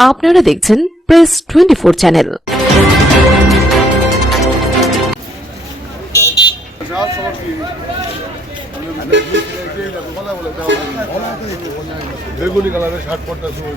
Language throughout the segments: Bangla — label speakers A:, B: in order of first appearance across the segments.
A: আপনারা দেখছেন প্রেস টোয়েন্টি ফোর চ্যানেল
B: বেগুনি কালারের শার্ট পরটা
C: রুকন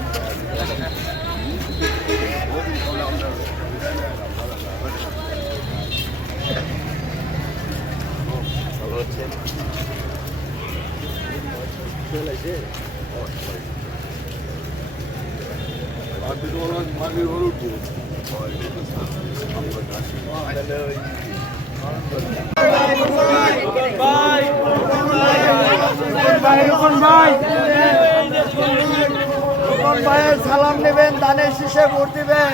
C: ভাইয়ের সালাম নেবেন দানের শীষে ভোট দিবেন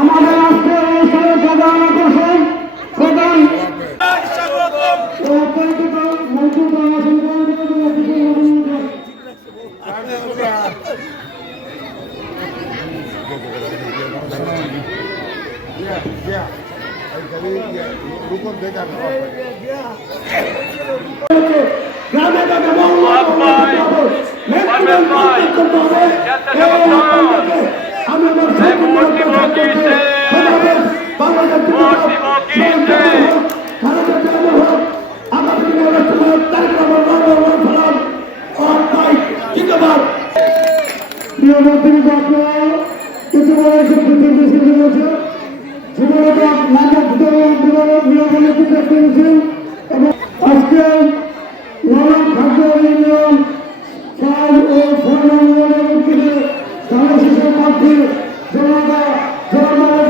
D: আমাদের আজকের অনুষ্ঠানের প্রধান আকর্ষণ প্রধান গ্রামে গ্রামে মহল্লা আমি আমার কিছু ক্ষেত্রে বেশি রয়েছে এবং আজকে নরম খাদ্য ইউনিয়ন চাল ও স্বর্ণ ইউনিয়নের মুক্তিতে ধানের শিশুর জনতা জনতা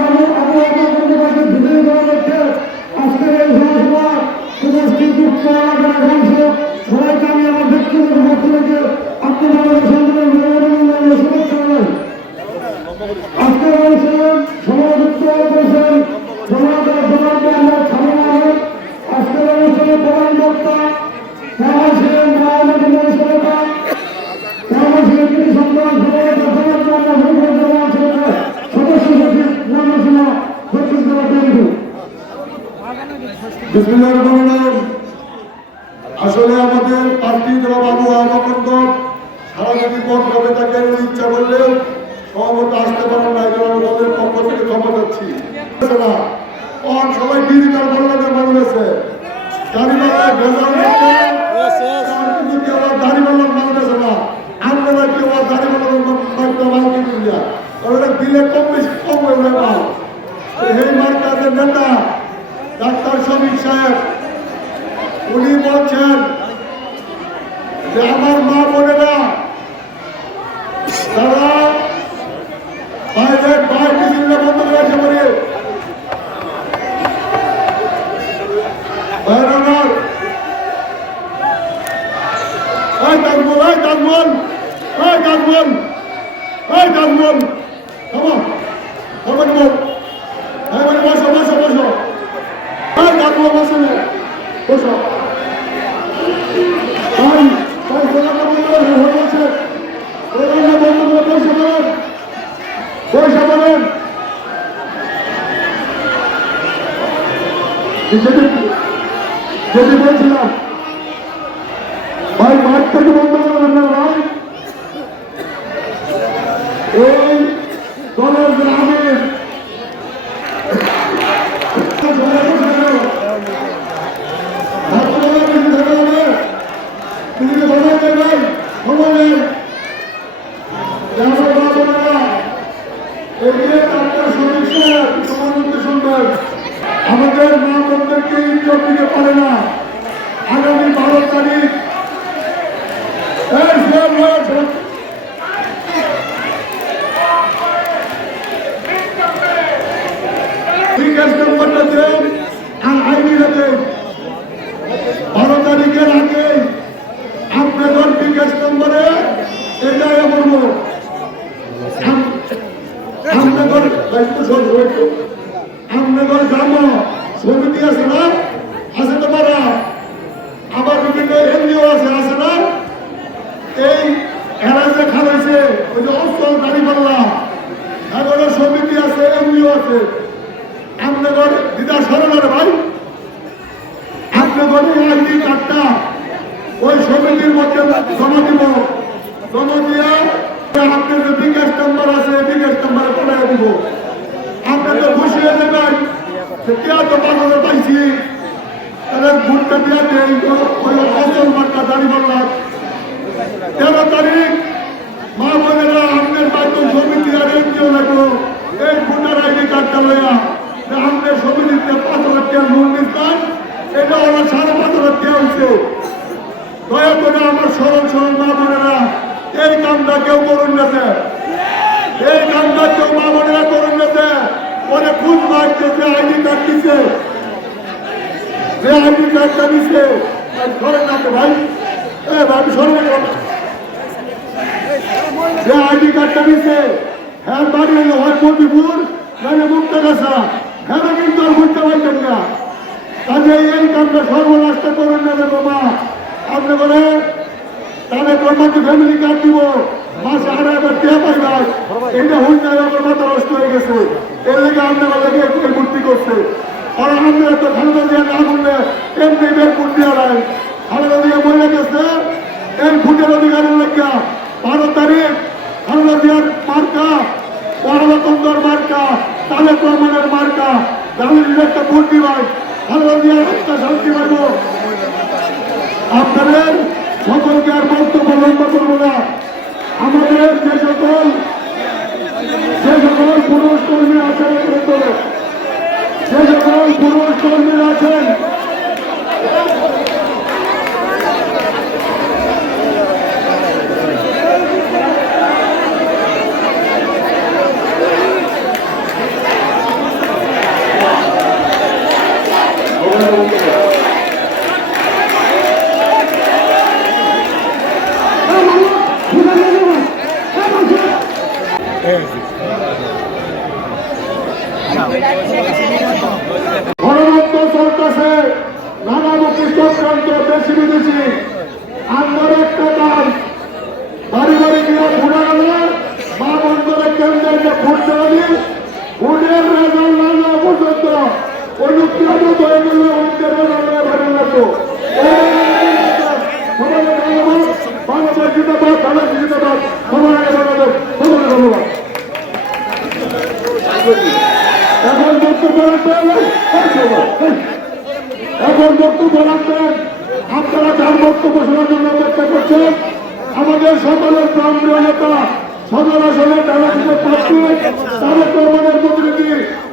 B: আসলে আমাদের পার্টি যারা বাবু আমকন্দ সারা যদি পথ হবে তাকে ইচ্ছা করলেও সহমত আসতে পারেন না দলের পক্ষ থেকে ক্ষমা না সবাই ডিজিটাল বললে মানুষ আছে গাড়ি বাংলায় ভেজাল আর কেউ আর দাড়ি মানুষ আছে না। আপনারা কেউ আর দাড়ি বাংলার মার্কা মার্কেট দিলে কম বেশি কম হয়ে যায় মাল মার্কাদের নেতা শফিক সাহেব, উনি বলছেন যে আমার মা বোনেরা, তারা বাইরে বাইরে বিভিন্ন বন্ধ করে আছে বলে, বাইরে আমার এই তাজমল এই তাজমল এই তাজমল এই তাজমল থামো হয়ে যেটি বলছিলাম ভাই মাঠ থেকে বন্ধ করবেন না ভাই এই দলের গ্রামে আমাদের মা বোনদেরকে ইজ্জত দিতে পারে না আপনাদের গ্রাম সমিতি আছে না? আছে তো পারা আবার বিভিন্ন এনজিও আছে আছে না? এই এরা যে খালাইছে ওই যে অস্ত্র দাঁড়ি পাল্লা এগারো সমিতি আছে এনজিও আছে। আপনাদের দিদা সরকার ভাই। এই আইডি কার্ডটা ওই সমিতির মধ্যে জমা দিব জমা দিয়া আপনার যে বিকাশ নাম্বার আছে বিকাশ নাম্বারে পাঠাই দিব আপনি তো খুশি হয়ে যাবেন যে কে তো পাগল পাইছি তাহলে ভোটটা দিয়ে দেন অচল মার্কা দাঁড়ি বললাম তেরো তারিখ মা বোনেরা আপনার বাড়িতে সমিতি আর এনজিও লাগল এই ভোটার আইডি কার্ডটা লইয়া আপনার সমিতিতে পাঁচ হাজার টাকা লোন দিতেন এটা হলো সাড়ে পাঁচ হাজার টাকা হয়েছে দয়া করে আমার সরল সরল মা বোনেরা, এই কামটা কেউ করুন না। এই কামটা কেউ মা বোনেরা করুন না। পরে খুঁজ মারছে যে আইডি কার্ড দিছে আইডি কার্ডটা তো ভাই। এ, ভাই সরেন যে আইডি কার্ডটা দিছে হ্যাঁ বাড়ি হলো হয় হ্যাঁ কিন্তু বুঝতে পারছেন না। কাজে এই কামটা সর্বনাশটা করুন না আপনি বলে, তাহলে তোমাকে ফ্যামিলি কার্ড দিব। মাসে আড়াই হাজার টাকা পাইবা এইটা হই যায় আমার হয়ে গেছে। এর লেগে আপনি বলে এই ভর্তি করছে আর আমরা তো খালেদা দিয়ে না বললে এমনি বের ফুট দিয়ে খালেদা দিয়ে বলে গেছে এই ফুটের অধিকারের লেখা বারো তারিখ খালেদা দিয়ার মার্কা। পরবতন্দর মার্কা তালে প্রমাণের মার্কা। দালির একটা ভোট দিবাই। খালেদা দিয়ার একটা শান্তি পাইব। আপনাদের সকলকে আর বক্তব্য লম্বা করব না। আমাদের যে সকল যে সকল পুরুষ কর্মী সকল পুরুষ কর্মী আছেন ষড়যন্ত্র চলতেছে নানামুখী চক্রান্ত দেশি বিদেশি আমার একটা কাজ বাড়ি বাড়ি গিয়ে ঘুরে গেলে মা বন্ধরে কেন্দ্রকে ভোট দেওয়া দিন ভোটের রেজাল্ট না যাওয়া পর্যন্ত অনুক্রিয়াত হয়ে গেলে অন্যের রেজাল্ট ভালো লাগতো সবাইকে ধন্যবাদ বাংলাদেশ জিন্দাবাদ বাংলাদেশ জিন্দাবাদ সবাইকে ধন্যবাদ সবাইকে ধন্যবাদ এখন বক্তব্য রাখবেন এখন বক্তব্য রাখবেন আপনারা যার বক্তব্য শোনার জন্য অপেক্ষা করছেন, আমাদের সকলের প্রাণপ্রিয় নেতা, সদর আসলে ডায়াবেটিসের প্রার্থী তারেক রহমানের প্রতিনিধি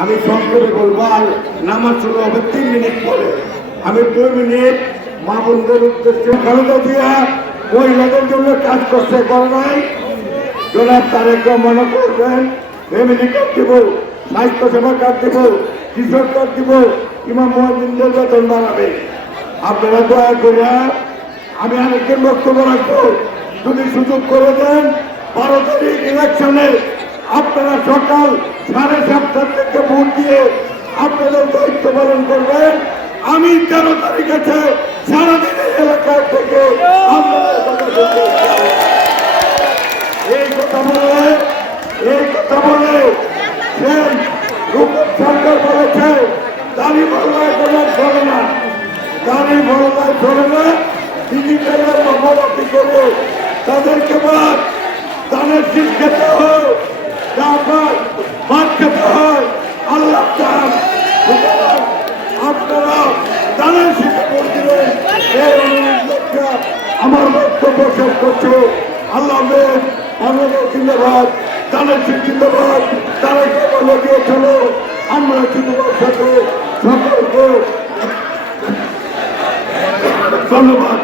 B: আমি সংক্ষেপে বলব আর নামাজ শুরু হবে তিন মিনিট পরে। আমি দুই মিনিট মামুনদের উদ্দেশ্যে খালেদা দিয়া মহিলাদের জন্য কাজ করছে করে নাই। জনাব তারেক রহমানও করবেন ফ্যামিলি কার্ড দিব স্বাস্থ্য সেবা কার্ড দিব, কৃষক কার্ড দিব, ইমাম মহাজিনদের বেতন বাড়াবে। আপনারা দয়া করে আমি আরেকজন বক্তব্য রাখব। যদি সুযোগ করে দেন, বারো তারিখ ইলেকশনে আপনারা সকাল সাড়ে সাতটার থেকে ভোট দিয়ে আপনাদের দায়িত্ব পালন করবেন। আমি তেরো তারিখ আছে সারাদিন এলাকার থেকে। এই কথা বলে, এই কথা বলে সরকার বলেছে, দাড়ি বললায় কোনো চলে না। দাড়ি বললায় চলে না ডিজিটালের মহামতি করে তাদেরকে বাদ, দানের শীত খেতে খেতে হয় আল্লাহ আপনারা দানের এই অনুরোধ আমার বক্তব্য শেষ করছে। আল্লাহ জিন্দাবাদ, দানের জিন্দাবাদ কেবল লগিয়ে চলো আমরা জিন্দাবাদ
E: সকলকে ধন্যবাদ।